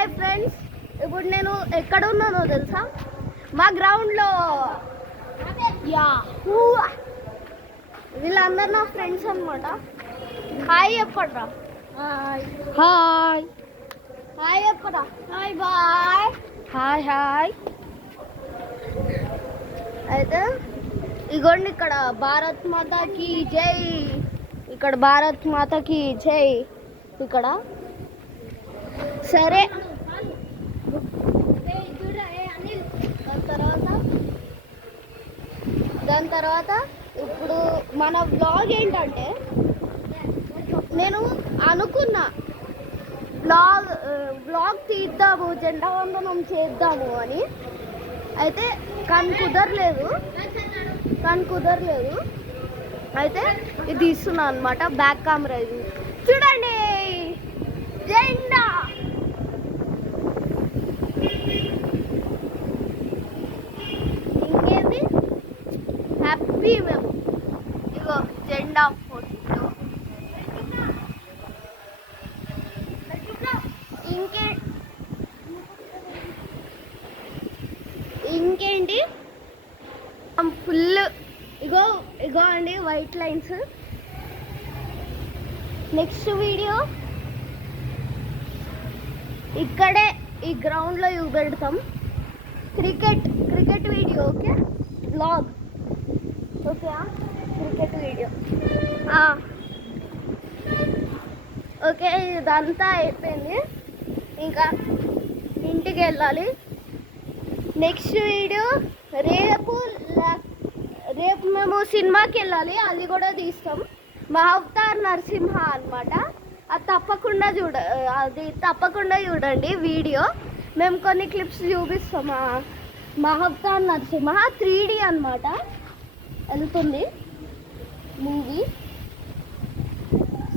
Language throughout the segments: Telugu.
హాయ్ ఫ్రెండ్స్, ఇప్పుడు నేను ఎక్కడ ఉన్నానో తెలుసా? మా గ్రౌండ్లో. యా, వీళ్ళందరూ నా ఫ్రెండ్స్ అనమాట. హాయ్ చెప్పరా. హాయ్ హాయ్ హాయ్ చెప్పరా. Hi bye. Hi hi. అయితే ఇగోండి, ఇక్కడ భారత్ మాతాకి జై, ఇక్కడ భారత్ మాతాకి జై. ఇక్కడ సరే, దాని తర్వాత ఇప్పుడు మన బ్లాగ్ ఏంటంటే, నేను అనుకున్నా బ్లాగ్ తీద్దాము, జెండా వందనం చేద్దాము అని. అయితే కానీ కుదరలేదు. అయితే ఇది తీస్తున్నా అనమాట, బ్యాక్ కెమెరా. ఇది చూడండి, జెండా. ఇంకేంది, హ్యాపీ మేము. ఇగో జెండా ఫోటో. ఇంకేంటి ఫుల్. ఇగో అండి వైట్ లైన్స్. నెక్స్ట్ వీడియో ఇక్కడే ఈ గ్రౌండ్లో పెడతాం. Cricket video. Okay, blog. Okay, cricket video. Okay, ఇదంతా అయిపోయింది. ఇంకా ఇంటికి వెళ్ళాలి. నెక్స్ట్ వీడియో రేపు మేము సినిమాకి వెళ్ళాలి, అది కూడా తీస్తాం. మహావతార్ నరసింహ అనమాట. అది తప్పకుండా చూడండి వీడియో. మేము కొన్ని క్లిప్స్ చూపిస్తాం. మహావతార్ నరసింహ 3D అనమాట వెళ్తుంది మూవీ.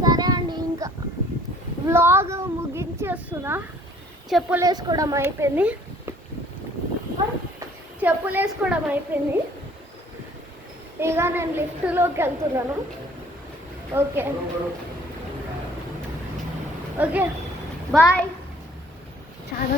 సరే అండి, ఇంకా వ్లాగ్ ముగించేస్తున్నా. చెప్పులు వేసుకోవడం అయిపోయింది. ఇక నేను లిఫ్ట్లోకి వెళ్తున్నాను. Okay bye. చాలా